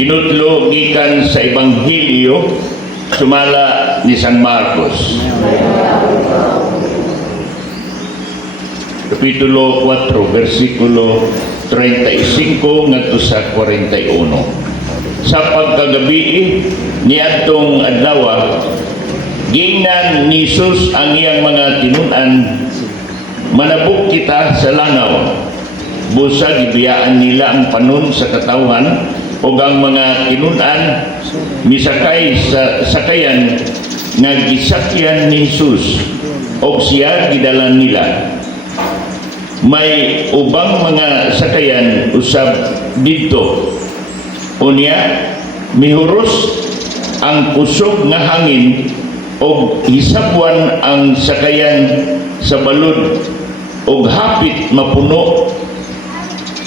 Tinutlo gikan sa Ebanghelyo sumala ni San Marcos. Kapitulo 4, versikulo 35 ngadto sa 41. Sa pagkagabi niadtong adlaw, giingnan ni Jesus ang iyang mga tinun-an, manabuk kita sa langaw. Busa gibiyaan nila ang panon sa katawhan o ang mga tinun-an misakay sa sakayan nga gisakyan ni Jesus o siya gidalan nila. May ubang mga sakayan usab didto. Unya mihuros ang kusog nga hangin o hisabwan ang sakayan sa balod o hapit mapuno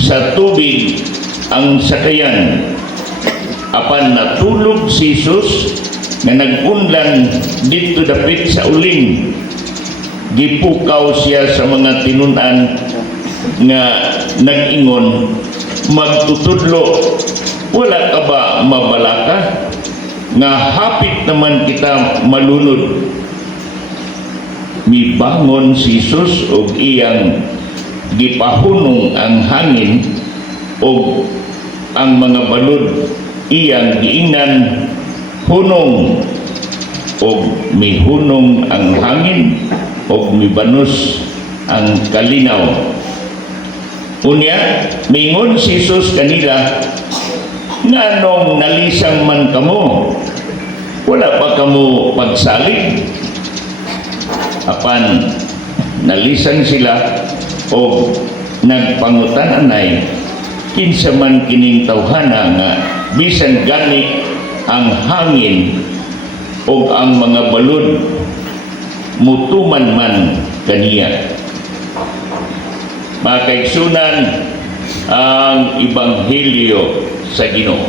sa tubig ang sakayan. Apan natulog si Jesus nga nagunlan dito dapit sa uling. Gipukaw siya sa mga tinun-an nga nag-ingon, magtutudlo, wala ka ba mabalaka nga hapit naman kita malunod? Mibangon si Jesus og iyang gipahunong ang hangin o ang mga balod iyang giingnan hunong o mihunong ang hangin o mibanos ang kalinaw. Unya mingon si Jesus kanila, nganong nalisang man kamo, wala pa kamo pagsalig? Apan nalisan sila o nagpangutan anay, kinsa man kining tawhana nga bisan gani ang hangin o ang mga balod mutuman man kaniya. Mga kaigsunan, ang Ebanghelyo sa Ginoo.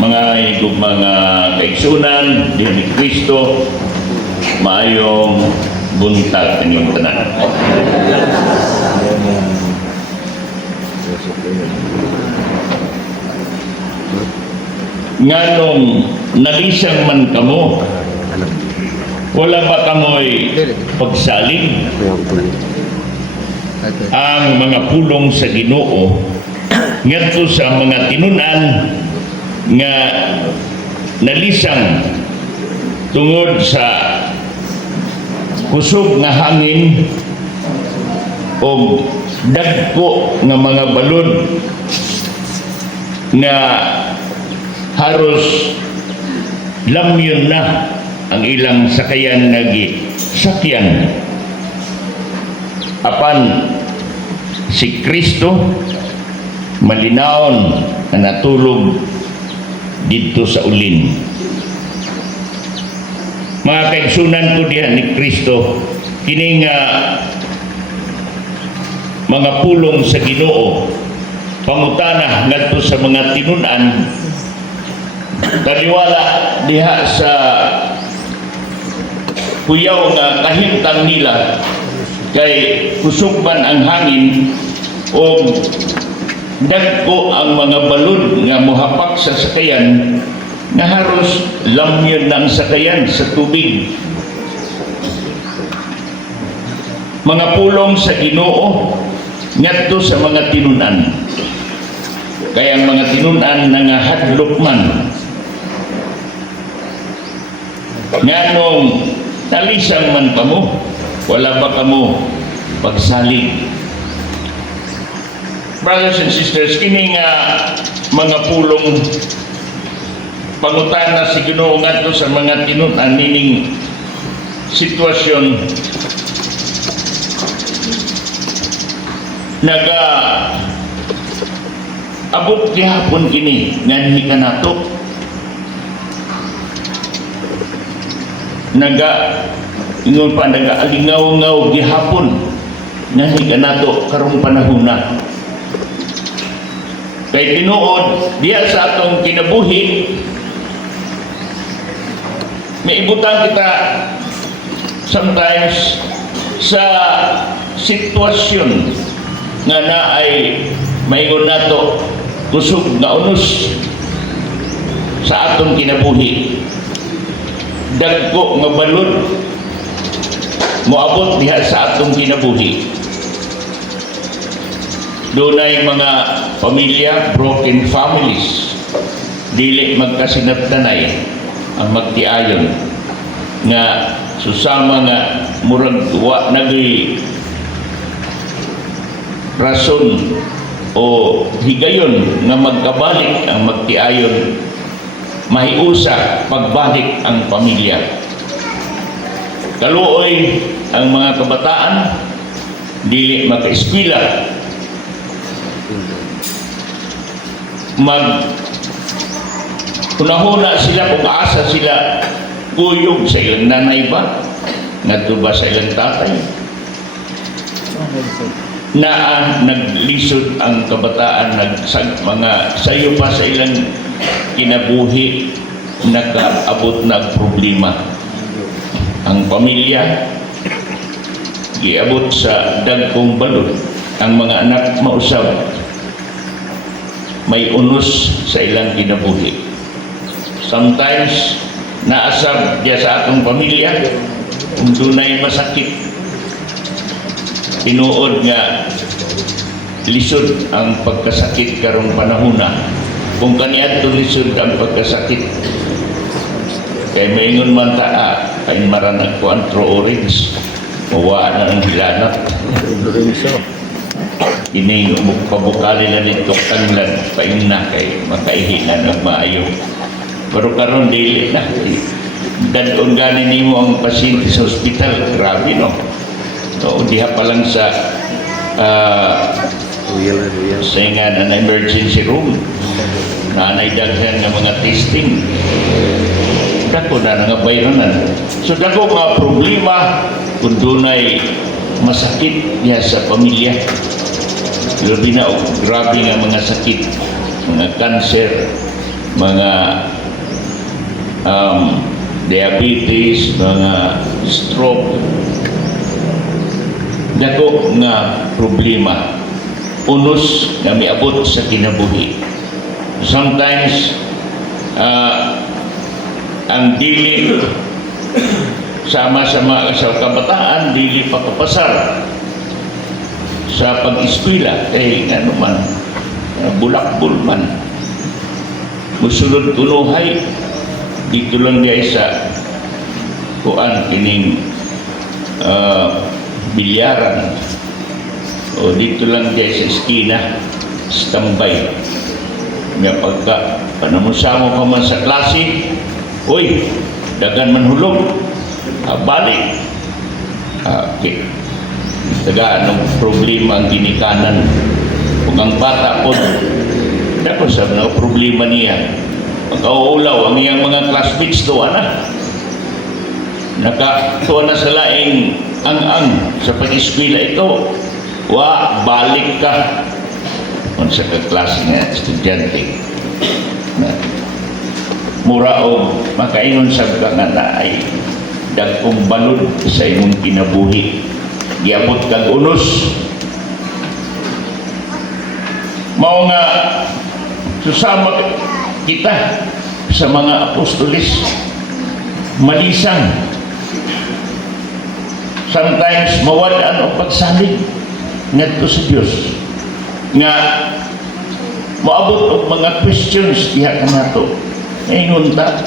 Mga higug mga kaigsunan din ni Kristo, maayong buntag ang iyong tanan. Nganong nalisang man kamo, wala ba kamoy pagsalig? Ang mga pulong sa Ginoo ngadto sa mga tinun-an nga nalisang tungod sa kusog nga hangin o dagko nga mga balod nga haros lamyon na ang ilang sakayan sakyan. Apan si Kristo malinawon na natulog dito sa ulin. Mga kaigsunan ko diyan ni Kristo, kining mga pulong sa Ginoo pangutana ngadto sa mga tinun-an kaniwala diha sa kuyaw nga kahimtang nila kay kusog man ang hangin o dagko ang mga balod nga mohapak sa sakayan nga haros lamyon ng sakayan sa tubig. Mga pulong sa Ginoo ngadto sa mga tinunan, kaya ang mga tinunan nangahadlok man nganong nalisang man kamo, wala ba kamo pagsalig. Brothers and sisters, kini nga mga pulong pangutana si Ginoo ngadto sa mga tinunan nining sitwasyon naga abot gihapon kini nganhi kanato, naga ingon pa naga alingaw-ngaw gihapon nganhi kanato karong panahon na. Kay tinuod diya sa atong kinabuhi maibutan kita sometimes sa sitwasyon nga na ay maingon nato kusog nga unos sa atong kinabuhi, dagko nga balod moabot diha sa atong kinabuhi. Dunay mga pamilya, broken families, dili magkasinabtanay ang magtiayon nga susama nga murag wa nagay rason o higayon nga magkabalik ang magtiayon, mahiusa pagbalik ang pamilya. Kaluoy ang mga kabataan dili makaeskwela, hunahuna sila kung asa sila kuyog sa ilang nanay ba, ngadto ba sa ilang tatay, na naglisod ang kabataan, mga sayo pa sa ilang kinabuhi, nakaabot na problema ang pamilya, giabot sa dagkong balod ang mga anak mausab, may unos sa ilang kinabuhi. Sometimes naasab diya sa atong pamilya kung dunay masakit, tinuod nga lisod ang pagkasakit karong panahona. Kung kaniadto lisod ang pagkasakit, kay maingon man ta kay maranag ko ang true orange, mawa na ang hilanat. Ini pabukali na dito tanglad paing na kay makaihinan ng maayo. Pero karon dili na. Dadon gani nimo ang pasyente sa ospital, grabe no. So, diha pa lang sa saingan na emergency room, nanay daghan ng mga testing, dako na nga bayranan. So dako nga problema kung dunay masakit niya sa pamilya. Labi na grabe nga mga sakit, mga cancer, mga diabetes, mga stroke, dako nga problema, unos nga miabot sa kinabuhi. Sometimes ang dili sama-sama sa kabataan dili pakapasar sa pag-eskwela kay ano man bulakbol man, musulod tunuhay dito lang guys sa kuan kining bilyaran o dito lang guys sa eskina standby nga pagka panamusamo ka man sa klase, uy dagan man hulog, balik okay. Taga anong problema ang ginikanan kung ang bata po dako sa mga problema niya pagkauulaw ang iyang mga classmates doon na nakatuwa na sa laing ang sa pag-eskwela ito, wa balik ka kung sa kaklase nga estudyante mura o makainon sa ka nga na ay dagkong balod sa imong kinabuhi, giabot kag unos Mao nga susama kita sa mga apostoles malisang. Sometimes mawadaan ang pagsalig ngadto sa Dios nga moabot og mga questions diha kanato. Ingon ta,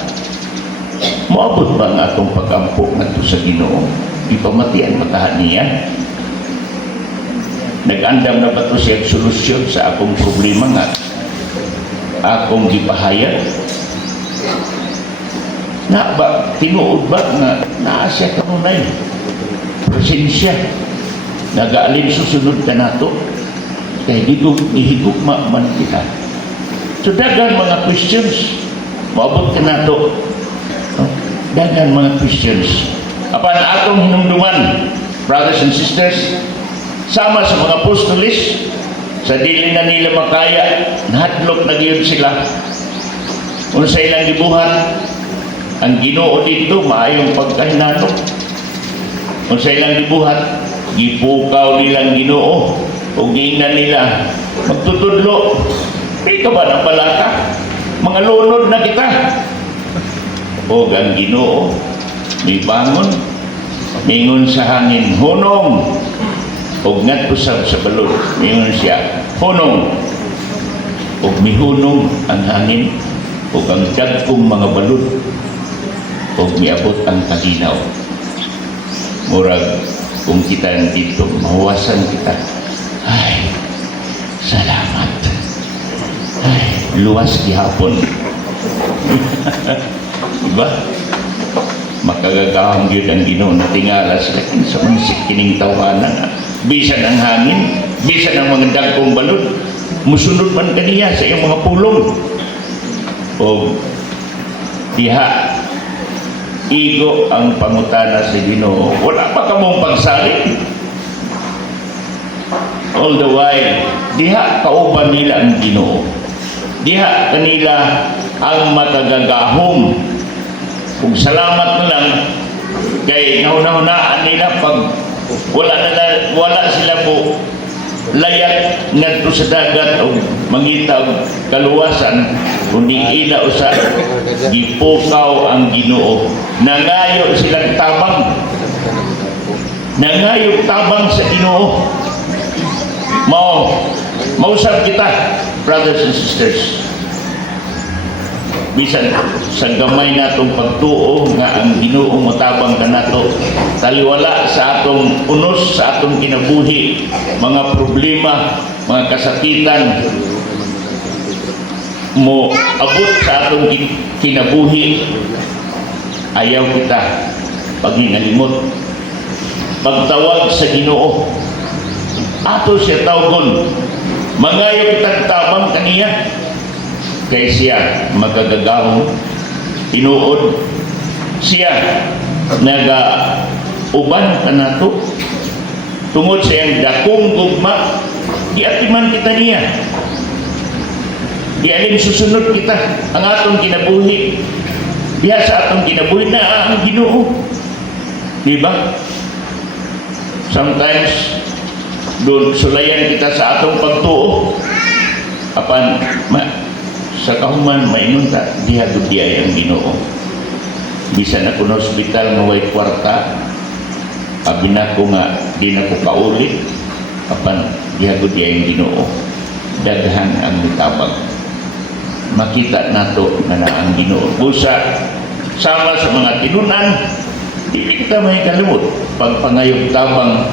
moabot ba ang atong pag-ampo ngadto sa Ginoo? Ipamatian matahan niya. Nag-andam na ba ito siya solusyon sa akong problema nga akong gipahayag? Na ba, tinuod ba nga naa siya kanunay? Presensya. Nag-aalin susunod ka na ito. Kaya ihigugma man kita. So dagan mga questions. Maabot ka na ito. Dagan mga questions. Apan atong hinumduman, brothers and sisters, sama sa mga apostoles, sa dili na nila makaya, nahadlok na giyon sila. Kung sa ilang gibuhat, ang Ginoo dito, maayong pagkahinanok. Kung sa ilang gibuhat, gipukaw nilang Ginoo, o giingnan nila, magtutudlo. Di ka ba ng balaka? Mga lunod na kita. O ang Ginoo, may bangon, mingon sa hangin, hunong, og ngadusab sa balod, mingon siya, hunong, og mihunong ang hangin, og ang dagkong mga balod, og miabot ang kalinaw. Murag, kung kita dito, mahuwasan kita. Ay, salamat. Ay, luwas gihapon. Diba? Makagagahang yun ang Ginoo na tingala sila sa mansik kining tawanan. Bisan ang hangin, bisan ang mga dagkong balod, musunod man kaniya sa iyong mga pulong. O diha, igo ang pangutana sa Ginoo. Wala pa kamong pagsalit. All the while, diha kauban nila ang Ginoo. Diha kanila ang makagagahom. Kung salamat na lang, kay nauna-unaan nila pag wala sila po layak ngadto sa dagat o mangita og kaluwasan, kundi ila usa gipukaw ang Ginoo. Nangayo silang tabang. Nangayo tabang sa Ginoo. Mausap kita, brothers and sisters. Bisan sa gamay natong pagtuo nga ang Ginoo motabang kanato, taliwala sa atong unos, sa atong kinabuhi, mga problema, mga kasakitan mo abot sa atong kinabuhi, ayaw kita paghingalimot, pagtawag sa Ginoo, ato siya tawgon, mangayo kitang tabang kaniya. Kay siya magagagawang tinuod, siya naga-uban ka na to tungod sa iyang dakong gugma, giatiman kita niya, gialin susunod kita ang atong kinabuhi, diha sa atong kinabuhi na ang Ginoo. Diba? Sometimes doon sulayan kita sa atong pagtuo, apan sa kahuman maingon ta diha gud diay ang Ginoo. Bisan ako na ospital nga way kwarta, abi na ko nga di na ko kaulit, apan diha gud diay ang Ginoo. Daghan ang mitabang. Makita nato na ang Ginoo. Busa sama sa mga tinunan, dili kita may kalimot pagpangayog tabang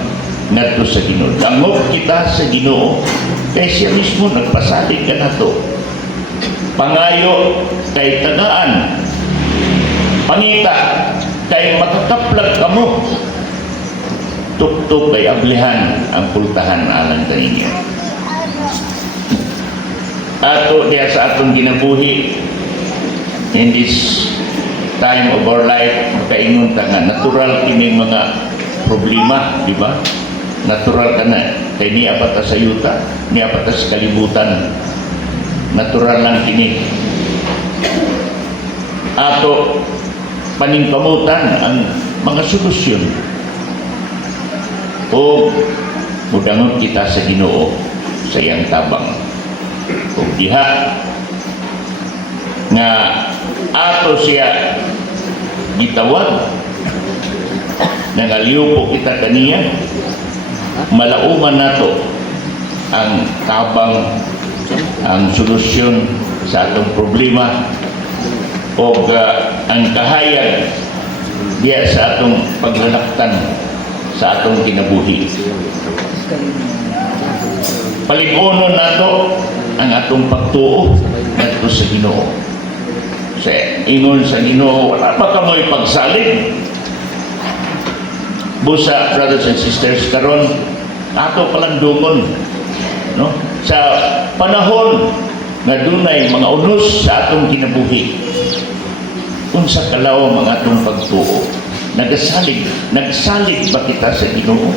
ngadto sa Ginoo. Dangog kita sa Ginoo kay siya mismo nagpasalig ka nato. Pangayo kay tagaan, pangita kay makakaplag kamo, tuktok kay ablihan ang pultahan alang kaninyo. Ato diya sa atong ginabuhi in this time of our life, makaingon ta nga natural kining mga problema, di ba? Natural ka na kay niya pa ta sa yuta, niya pa ta sa kalibutan. Natural lang kini. Ato paningkamutan ang mga solusyon. O mudangon kita sa Ginoo sa iyang tabang. ug diha nga ato siya gitawag nangaliw po kita kaniya, malauman nato ang tabang, ang solusyon sa atong problema o ang kahayag diya sa atong paglalaktan sa atong kinabuhi. Paligunon nato ang atong pagtuo ngadto sa Ginoo. Sa ingon sa Ginoo, wala pa ka mo'y pagsalig. Busa, brothers and sisters, karon ato palandungon, no? Sa panahon nga dunay mga unos sa atong kinabuhi, unsa kalaw mga atong pagtuo, nagsalig ba kita sa Ginoo?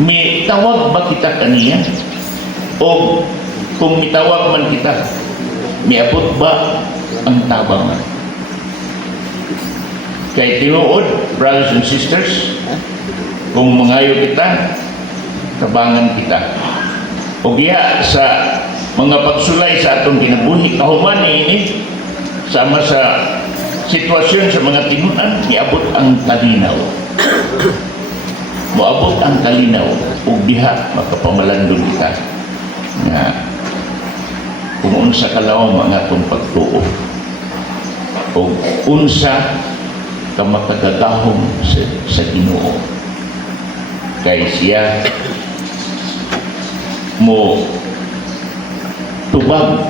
May tawag ba kita kaniya? O kung mitawag man kita, miabot ba ang tabangan? Kay tinuod, brothers and sisters, kung mangayo kita, tabangan kita. O diya sa mga pagsulay sa atong kinabuhi, kahuman ini, sama sa sitwasyon sa mga tinunan, miabot ang kalinaw. Moabot ang kalinaw, ug diha makapamalandong kita nga kung unsa kalawang mga atong pagtuo o unsa ka makagagahom sa Ginoo, kay siya mo tubag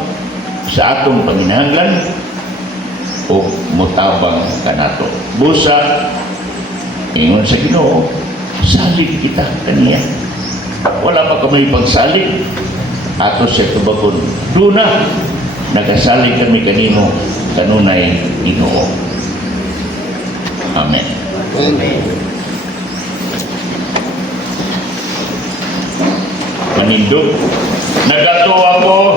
sa atong panginahanglan o mutabang kanato. Busa ingon sa Ginoo, salig kita kaniya. Wala pa kami pagsalig, ato siya tubagon, duna nagasalig kami kanimo kanunay Ginoo. Amen. Amen. Manindog, nagato ako